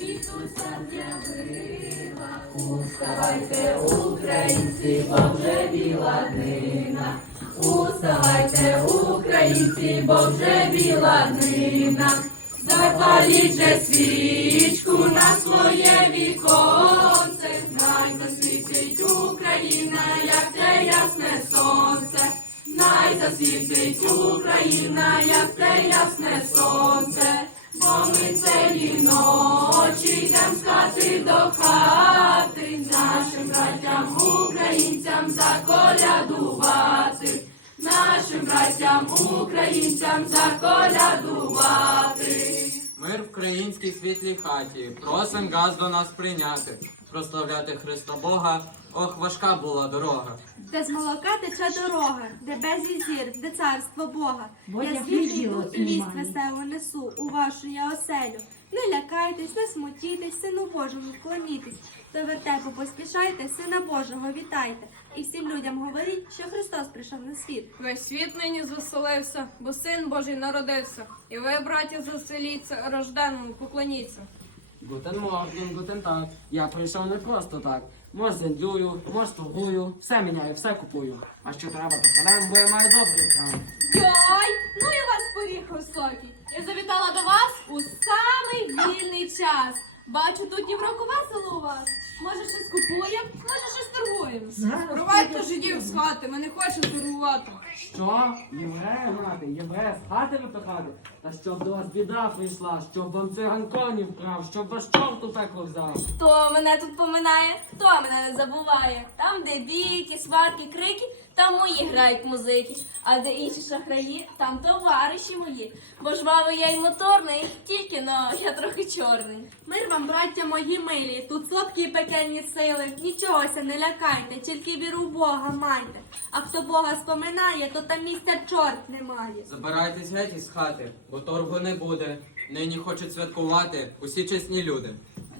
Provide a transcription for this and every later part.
Ісуса з'явила. Уставайте, українці, бо вже біла днина. Уставайте, українці, бо вже біла днина. Запаліть же свічку на своє віконце, най засвітить Україна, як те ясне сонце, най засвітить Україна, як те ясне сонце, ми цієї ночі з хати до хати, нашим братям українцям заколядувати, нашим братям українцям заколядувати. Мир в українській світлій хаті. Просим газ до нас прийняти. Прославляти Христа Бога. Ох, важка була дорога. Де з молока тече дорога, де без зір, де царство Бога. Бо я я звідти йду і вість веселу несу у вашу я оселю. Не лякайтесь, не смутітесь, сину Божому вклонітесь. До вертепу поспішайте, сина Божого вітайте. І всім людям говоріть, що Христос прийшов на світ. Весь світ нині звеселився, бо син Божий народився. І ви, браті, заселіться, рожденому поклоніться. Гутен Морген, гутен так. Я прийшов не просто так. Мож зендюю, мож торгую, все міняю, все купую. А що треба, то продам, бо я маю добрий крам. Йой! Ну я вас поріг високий. Я завітала до вас у самий вільний час. Бачу, тут ні в року весело у вас. Може, щось купуємо, може, щось торгуємо. Провадьте жидів з хати, ми не хочемо торгувати. Що? Єврея мати, єврея з хати випихати? Та щоб до вас біда прийшла, щоб вам циган конів вкрав, щоб вас чорт у пекло взяв. Хто мене тут поминає, хто мене не забуває. Там, де бійки, сварки, крики, там мої грають музики. А де інші шахраї, там товариші мої. Бо жвавий я й моторний, тільки но я трохи чорний. Мир вам, браття мої милі, тут слабкі пекельні сили. Нічогося не лякайте, тільки віру в Бога майте. А хто Бога споминає, то там місця чорт немає. Забирайтесь геть із хати, бо торгу не буде. Нині хочуть святкувати усі чесні люди.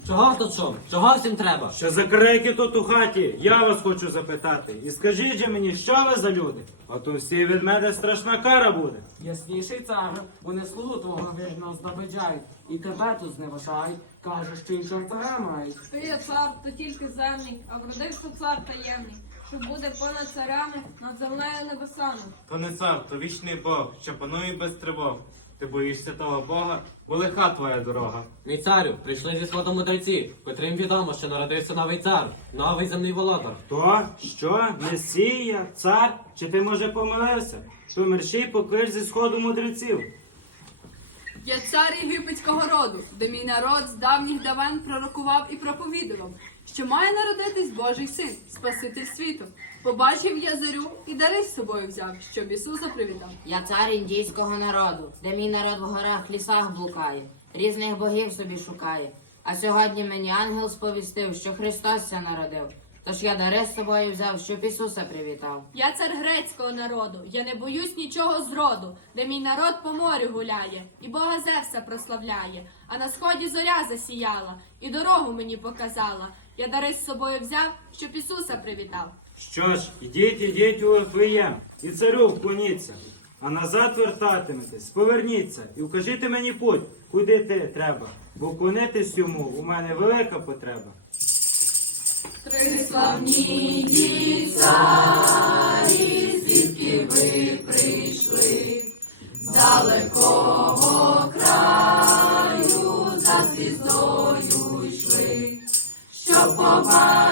Чого тут що? Чого всім треба? Що за крики тут у хаті? Я вас хочу запитати. І скажіть же мені, що ви за люди? От у всі від мене страшна кара буде. Ясніший цар, вони слугу твого вірно здобиджають, і тебе тут зневажають, кажуть, що й чортара мають. Ти є цар, то тільки земний, а вродився цар таємний, що буде понад царями, над землею небесами. То не цар, то вічний Бог, що панує без тривог. Ти боїшся того Бога, бо лиха твоя дорога. Мій царю, прийшли зі сходу мудреці, котрим відомо, що народився новий цар, новий земний володар. То? Що? Месія? Цар? Чи ти може помилився? То мерщій поклич зі сходу мудреців. Я цар єгипетського роду, де мій народ з давніх давен пророкував і проповідував, що має народитись Божий син, Спаситель світу. Побачив я зарю і дари з собою взяв, щоб Ісуса привітав. Я цар індійського народу, де мій народ в горах, лісах блукає, різних богів собі шукає. А сьогодні мені ангел сповістив, що Христос ся народив. Тож я дари з собою взяв, щоб Ісуса привітав. Я цар грецького народу, я не боюсь нічого зроду, де мій народ по морю гуляє, і Бога Зевса прославляє, а на сході зоря засіяла, і дорогу мені показала. Я дари з собою взяв, щоб Ісуса привітав. Що ж, ідіть, ідіть у Вифлеєм, і царю вклоніться. А назад вертатиметесь, поверніться і вкажіть мені путь, куди ти треба, бо вклонитись йому у мене велика потреба. Три славні звідки ви прийшли? З далекого краю за звіздою йшли, щоб побачить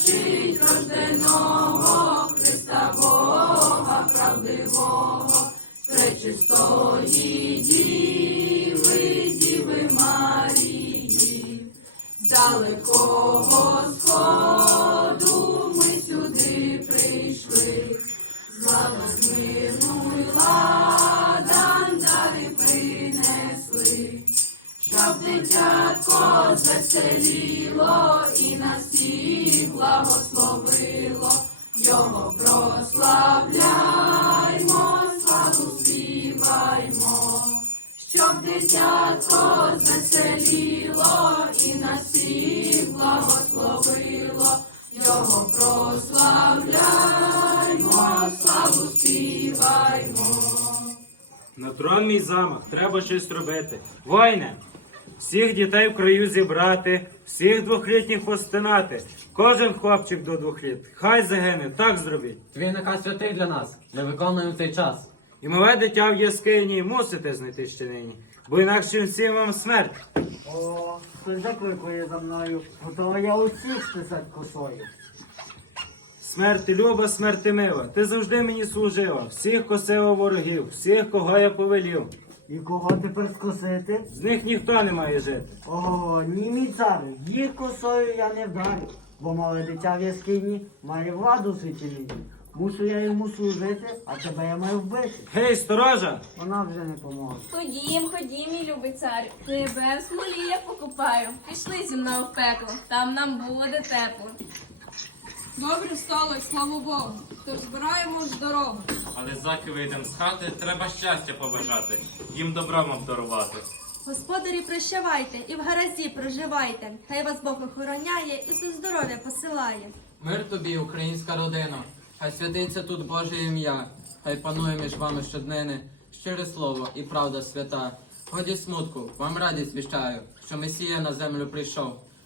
побачить рожденого Христа Бога правдивого, пречистої діви, діви Марії, далекого сходу ми сюди прийшли, слава мирну й ладан дари принесли. Щоб дитятко звеселіло і нас всі благословило, його прославляймо, славу співаймо, щоб десятко звеселіло і нас всіх благословило, його прославляймо, славу співаймо. На тронний замах треба щось робити. Войне! Всіх дітей в краю зібрати, всіх двохлітніх постинати. Кожен хлопчик до двох літ. Хай загине, так зробіть. Твій наказ святий для нас. Не виконуємо цей час. І мале дитя в яскині мусите знайти ще нині, бо інакше всім вам смерть. О, хтось закликає за мною, готова я усіх стисать косою. Смерти люба, смерти мила, ти завжди мені служила, всіх косила ворогів, всіх, кого я повелів. І кого тепер скосити? З них ніхто не має жити. Ого, ні, мій царю, їх косою я не вдарю, бо мале дитя в яскині має владу в світі мені. Мушу я йому служити, а тебе я маю вбити. Гей, сторожа! Вона вже не поможе. Ходім, ходім, мій любий царю, тебе в смолі я покупаю. Пішли зі мною в пекло, там нам буде тепло. Добре стало, й слава Богу. Тож збираємо ж дорогу. Але заки вийдем з хати, треба щастя побажати, їм добром обдарувати. Господарі, прощавайте і в гаразді проживайте. Хай вас Бог охороняє і со здоров'я посилає. Мир тобі, українська родина. Хай святиться тут Боже ім'я. Хай панує між вами щоднини. Щире слово і правда свята. Годі смутку, вам радість віщаю, що Месія на землю прийшов,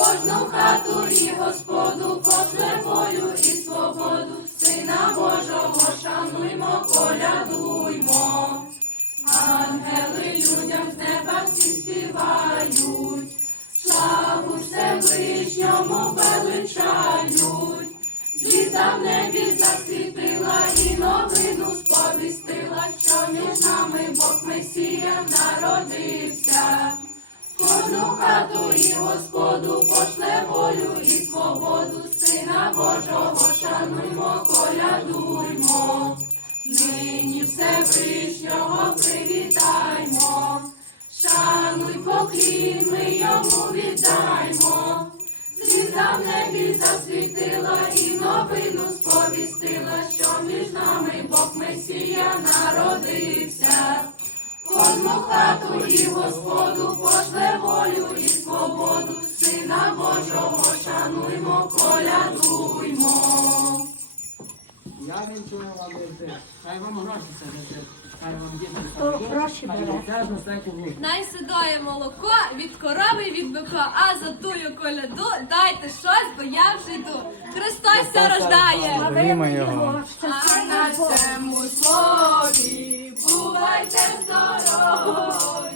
кожну хату і Господу, пошле волю і свободу, Сина Божого, шануймо, колядуймо, ангели людям з неба всі співають, славу Всевишньому величають, Звізда в небі засвітила і новину сповістила, що між нами Бог Месія народив хату і Господу пошле волю і свободу, Сина Божого, шануймо, колядуймо, нині Всевишнього привітаймо, шануй поклін, ми йому віддаймо, звізда в небі засвітила і новину сповістила, що між нами Бог Месія народився, кожну хату і Господу пошле Я вінчую вам йти. Хай вам гроші це летить. Хай вам діти гроші бере. Теж на всяку глупу. Най сідає молоко від корови і від бика, а за тую коляду дайте щось, бо я вже йду. Христос ся рождає. А на цьому слові бувайте здорові.